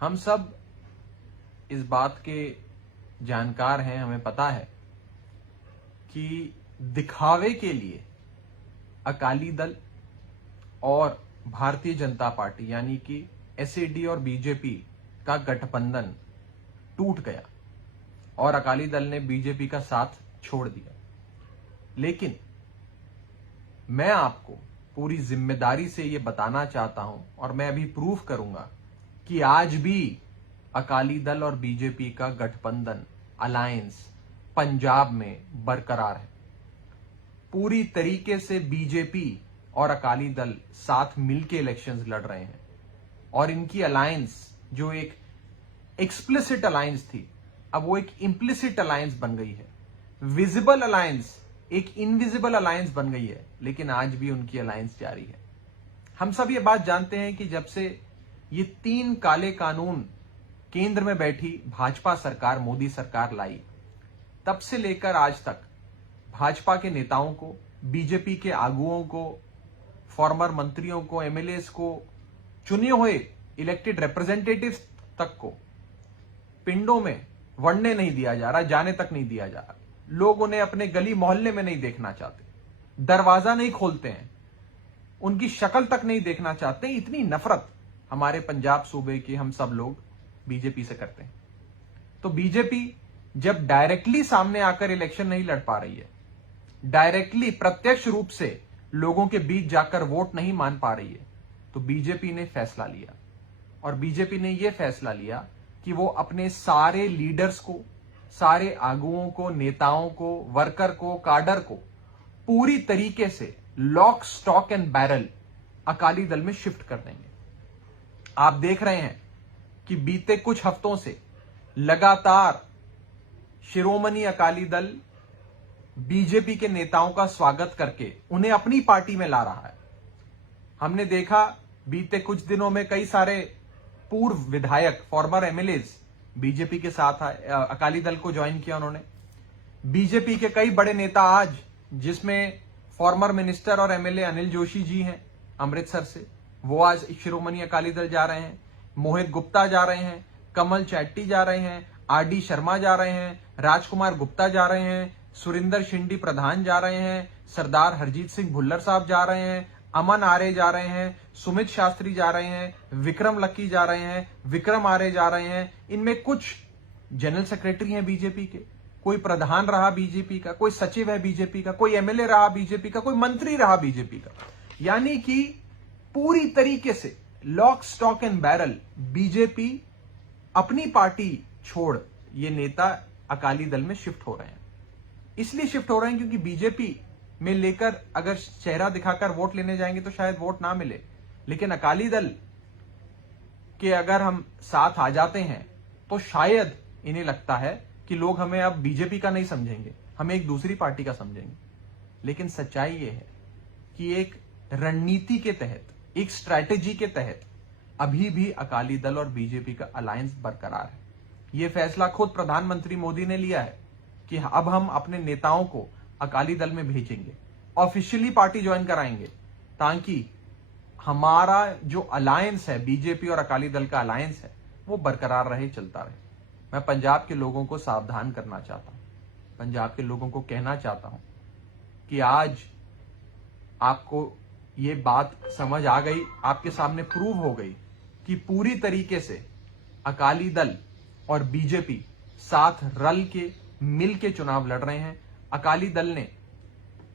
हम सब इस बात के जानकार हैं, हमें पता है कि दिखावे के लिए अकाली दल और भारतीय जनता पार्टी यानी कि एसएडी और बीजेपी का गठबंधन टूट गया और अकाली दल ने बीजेपी का साथ छोड़ दिया। लेकिन मैं आपको पूरी जिम्मेदारी से यह बताना चाहता हूं और मैं अभी प्रूफ करूंगा कि आज भी अकाली दल और बीजेपी का गठबंधन अलायंस पंजाब में बरकरार है। पूरी तरीके से बीजेपी और अकाली दल साथ मिलकर इलेक्शंस लड़ रहे हैं और इनकी अलायंस जो एक एक्सप्लिसिट अलायंस थी, अब वो एक इंप्लिसिट अलायंस बन गई है। विजिबल अलायंस एक इनविजिबल अलायंस बन गई है, लेकिन आज भी उनकी अलायंस जारी है। हम सब ये बात जानते हैं कि जब से ये 3 काले कानून केंद्र में बैठी भाजपा सरकार, मोदी सरकार लाई, तब से लेकर आज तक भाजपा के नेताओं को, बीजेपी के आगुओं को, फॉर्मर मंत्रियों को, एमएलएस को, चुने हुए इलेक्टेड रिप्रेजेंटेटिव्स तक को पिंडों में वड़ने नहीं दिया जा रहा, जाने तक नहीं दिया जा रहा। लोग उन्हें अपने गली मोहल्ले में नहीं देखना चाहते, दरवाजा नहीं खोलते हैं, उनकी शक्ल तक नहीं देखना चाहते। इतनी नफरत हमारे पंजाब सूबे के हम सब लोग बीजेपी से करते हैं। तो बीजेपी जब डायरेक्टली सामने आकर इलेक्शन नहीं लड़ पा रही है, डायरेक्टली प्रत्यक्ष रूप से लोगों के बीच जाकर वोट नहीं मान पा रही है, तो बीजेपी ने फैसला लिया और बीजेपी ने यह फैसला लिया कि वो अपने सारे लीडर्स को, सारे आगुओं को, नेताओं को, वर्कर को, काडर को पूरी तरीके से lock, stock and barrel Akali Dal में शिफ्ट कर देंगे। आप देख रहे हैं कि बीते कुछ हफ्तों से लगातार शिरोमणि अकाली दल बीजेपी के नेताओं का स्वागत करके उन्हें अपनी पार्टी में ला रहा है। हमने देखा बीते कुछ दिनों में कई सारे पूर्व विधायक, फॉर्मर एमएलएस बीजेपी के साथ अकाली दल को ज्वाइन किया उन्होंने। बीजेपी के कई बड़े नेता आज, जिसमें फॉर्मर मिनिस्टर और एमएलए अनिल जोशी जी हैं अमृतसर से, वो आज शिरोमणि अकाली दल जा रहे हैं। मोहित गुप्ता जा रहे हैं, कमल चैट्टी जा रहे हैं, आरडी शर्मा जा रहे हैं, राजकुमार गुप्ता जा रहे हैं, सुरिंदर शिंडी प्रधान जा रहे हैं, सरदार हरजीत सिंह भुल्लर साहब जा रहे हैं, अमन आर्य जा रहे हैं, सुमित शास्त्री जा रहे हैं, विक्रम लक्की जा रहे हैं, विक्रम आर्य जा रहे हैं। इनमें कुछ जनरल सेक्रेटरी हैं बीजेपी के, कोई प्रधान रहा बीजेपी का, कोई सचिव है बीजेपी का, कोई एमएलए रहा बीजेपी का, कोई मंत्री रहा बीजेपी का। यानी कि पूरी तरीके से lock, stock and barrel BJP अपनी पार्टी छोड़ ये नेता अकाली दल में शिफ्ट हो रहे हैं। इसलिए शिफ्ट हो रहे हैं क्योंकि बीजेपी में लेकर अगर चेहरा दिखाकर वोट लेने जाएंगे तो शायद वोट ना मिले, लेकिन अकाली दल के अगर हम साथ आ जाते हैं तो शायद इन्हें लगता है कि लोग हमें अब बीजेपी का नहीं समझेंगे, हमें एक दूसरी पार्टी का समझेंगे। लेकिन सच्चाई यह है कि एक रणनीति के तहत, एक स्ट्रैटेजी के तहत अभी भी अकाली दल और बीजेपी का अलायंस बरकरार है। यह फैसला खुद प्रधानमंत्री मोदी ने लिया है कि अब हम अपने नेताओं को अकाली दल में भेजेंगे, ऑफिशियली पार्टी ज्वाइन कराएंगे, ताकि हमारा जो अलायंस है, बीजेपी और अकाली दल का अलायंस है, वो बरकरार रहे, चलता रहे। मैं पंजाब के लोगों को सावधान करना चाहता हूं, पंजाब के लोगों को कहना चाहता हूं कि आज आपको ये बात समझ आ गई, आपके सामने प्रूव हो गई कि पूरी तरीके से अकाली दल और बीजेपी साथ रल के, मिल के चुनाव लड़ रहे हैं। अकाली दल ने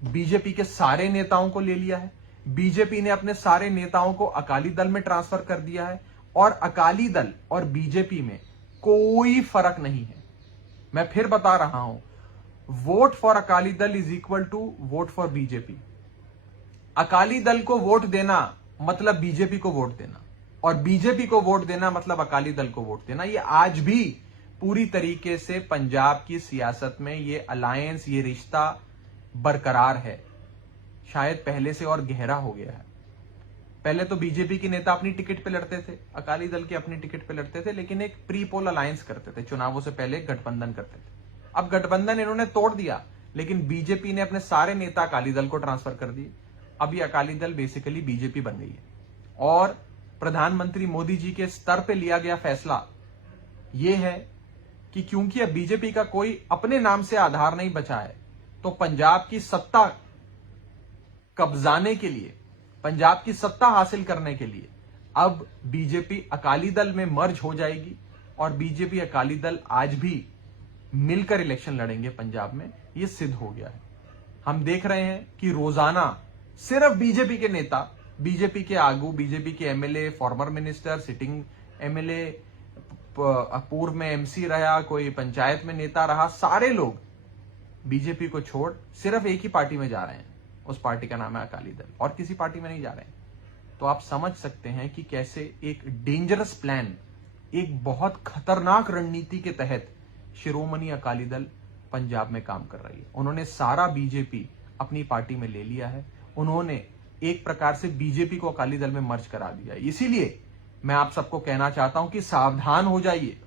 बीजेपी के सारे नेताओं को ले लिया है, बीजेपी ने अपने सारे नेताओं को अकाली दल में ट्रांसफर कर दिया है और अकाली दल और बीजेपी में कोई फर्क नहीं है। मैं फिर बता रहा हूं, vote for Akali Dal is equal to vote for BJP. Akali Dal को वोट देना मतलब बीजेपी को वोट देना, और बीजेपी को वोट देना मतलब अकाली दल को वोट देना। यह आज भी पूरी तरीके से पंजाब की सियासत में ये अलायंस, ये रिश्ता बरकरार है। शायद पहले से और गहरा हो गया है। पहले तो बीजेपी के नेता अपनी टिकट पे लड़ते थे, अकाली दल के अपनी टिकट पे लड़ते थे, लेकिन एक प्री पोल अलायंस करते थे, चुनावों से पहले गठबंधन करते थे। अब गठबंधन इन्होंने तोड़ दिया, लेकिन बीजेपी ने अपने सारे नेता अकाली दल को ट्रांसफर कर दिए। अब ये अकाली दल बेसिकली बीजेपी बन गई है और प्रधानमंत्री मोदी जी के स्तर पे लिया गया फैसला यह है कि क्योंकि अब बीजेपी का कोई अपने नाम से आधार नहीं बचा है, तो पंजाब की सत्ता कब्जाने के लिए, पंजाब की सत्ता हासिल करने के लिए अब बीजेपी अकाली दल में मर्ज हो जाएगी और बीजेपी अकाली दल आज भी मिलकर इलेक्शन लड़ेंगे पंजाब में। यह सिद्ध हो गया है। हम देख रहे हैं कि रोजाना सिर्फ बीजेपी के नेता, बीजेपी के आगू, बीजेपी के MLA, former minister, sitting MLA, पूर्व में एमसी रहा, कोई पंचायत में नेता रहा, सारे लोग बीजेपी को छोड़ सिर्फ एक ही पार्टी में जा रहे हैं। उस पार्टी का नाम है अकाली दल, और किसी पार्टी में नहीं जा रहे हैं। तो आप समझ सकते हैं कि कैसे एक डेंजरस प्लान, एक बहुत खतरनाक रणनीति के तहत शिरोमणि अकाली दल पंजाब में काम कर रही है। उन्होंने सारा बीजेपी अपनी पार्टी में ले लिया है। उन्होंने एक प्रकार से बीजेपी को अकाली दल में मर्ज करा दिया है। इसीलिए मैं आप सबको कहना चाहता हूं कि सावधान हो जाइए।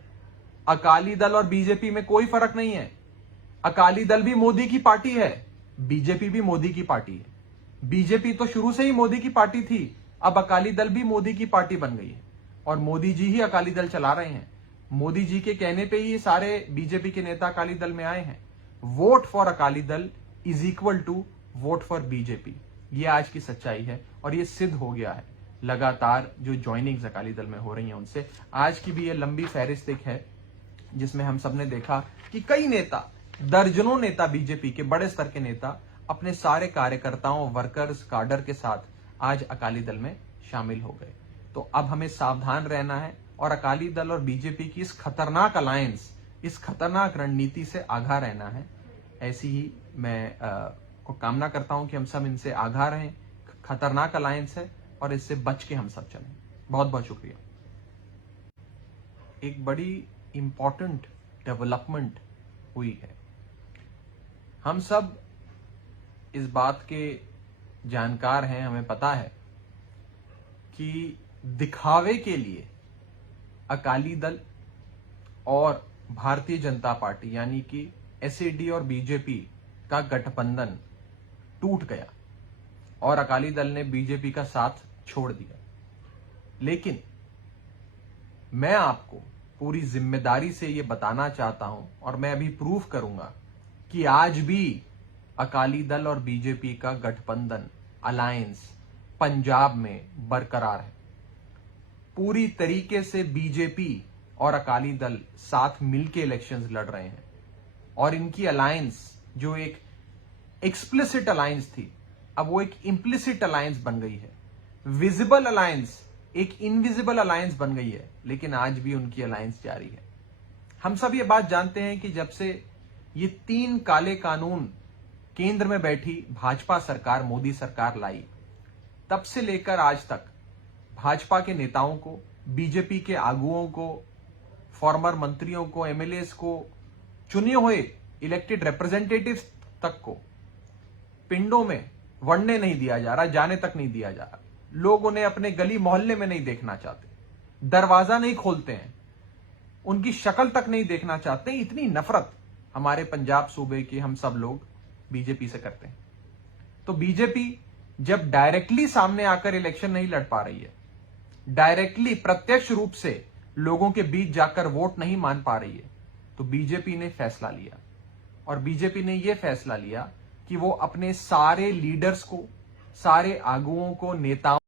अकाली दल और बीजेपी में कोई फर्क नहीं है। अकाली दल भी मोदी की पार्टी है, बीजेपी भी मोदी की पार्टी है। बीजेपी तो शुरू से ही मोदी की पार्टी थी, अब अकाली दल भी मोदी की पार्टी बन गई है और मोदी जी ही अकाली दल चला रहे हैं। मोदी जी के कहने पे ही सारे बीजेपी के नेता अकाली दल में आए हैं। Vote for Akali Dal is equal to vote for BJP, ये आज की सच्चाई है और ये सिद्ध हो गया है। लगातार जो ज्वाइनिंग्स अकाली दल में हो रही हैं उनसे, आज की भी ये लंबी फहरिस्त है जिसमें हम सबने देखा कि कई नेता, दर्जनों नेता, बीजेपी के बड़े स्तर के नेता अपने सारे कार्यकर्ताओं, वर्कर्स, काडर के साथ आज अकाली दल में शामिल हो गए। तो अब हमें सावधान रहना है और अकाली दल और बीजेपी की इस खतरनाक अलायंस, इस खतरनाक रणनीति से आगाह रहना है। ऐसी ही मैं को कामना करता हूं कि हम सब इनसे आगाह रहें। खतरनाक अलायंस है और इससे बच के हम सब चलें। बहुत बहुत शुक्रिया। एक बड़ी इंपॉर्टेंट डेवलपमेंट हुई है। हम सब इस बात के जानकार हैं, हमें पता है कि दिखावे के लिए अकाली दल और भारतीय जनता पार्टी यानी कि एसएडी और बीजेपी का गठबंधन टूट गया और अकाली दल ने बीजेपी का साथ छोड़ दिया। लेकिन मैं आपको पूरी जिम्मेदारी से यह बताना चाहता हूं और मैं अभी प्रूफ करूंगा कि आज भी अकाली दल और बीजेपी का गठबंधन, अलायंस पंजाब में बरकरार है। पूरी तरीके से बीजेपी और अकाली दल साथ मिलकर इलेक्शंस लड़ रहे हैं और इनकी अलायंस जो एक एक्सप्लिसिट अलायंस थी, अब वो एक इंप्लिसिट अलायंस बन गई है। विजिबल अलायंस एक इनविजिबल अलायंस बन गई है, लेकिन आज भी उनकी अलायंस जारी है। हम सब ये बात जानते हैं कि जब से ये 3 काले कानून केंद्र में बैठी भाजपा सरकार, मोदी सरकार लाई, तब से लेकर आज तक भाजपा के नेताओं को, बीजेपी के आगुओं को, फॉर्मर मंत्रियों को, एमएलएस को, चुने हुए इलेक्टेड रिप्रेजेंटेटिव्स तक को पिंडों में वड़ने नहीं दिया जा रहा, जाने तक नहीं दिया जा रहा। लोग उन्हें अपने गली मोहल्ले में नहीं देखना चाहते, दरवाजा नहीं खोलते हैं, उनकी शक्ल तक नहीं देखना चाहते। इतनी नफरत हमारे पंजाब सूबे के हम सब लोग बीजेपी से करते हैं। तो बीजेपी जब डायरेक्टली सामने आकर इलेक्शन नहीं लड़ पा रही है, डायरेक्टली प्रत्यक्ष रूप से लोगों के बीच जाकर वोट नहीं मान पा रही है, तो बीजेपी ने फैसला लिया और बीजेपी ने यह फैसला लिया कि वो अपने सारे लीडर्स को, सारे आगुओं को, नेताओं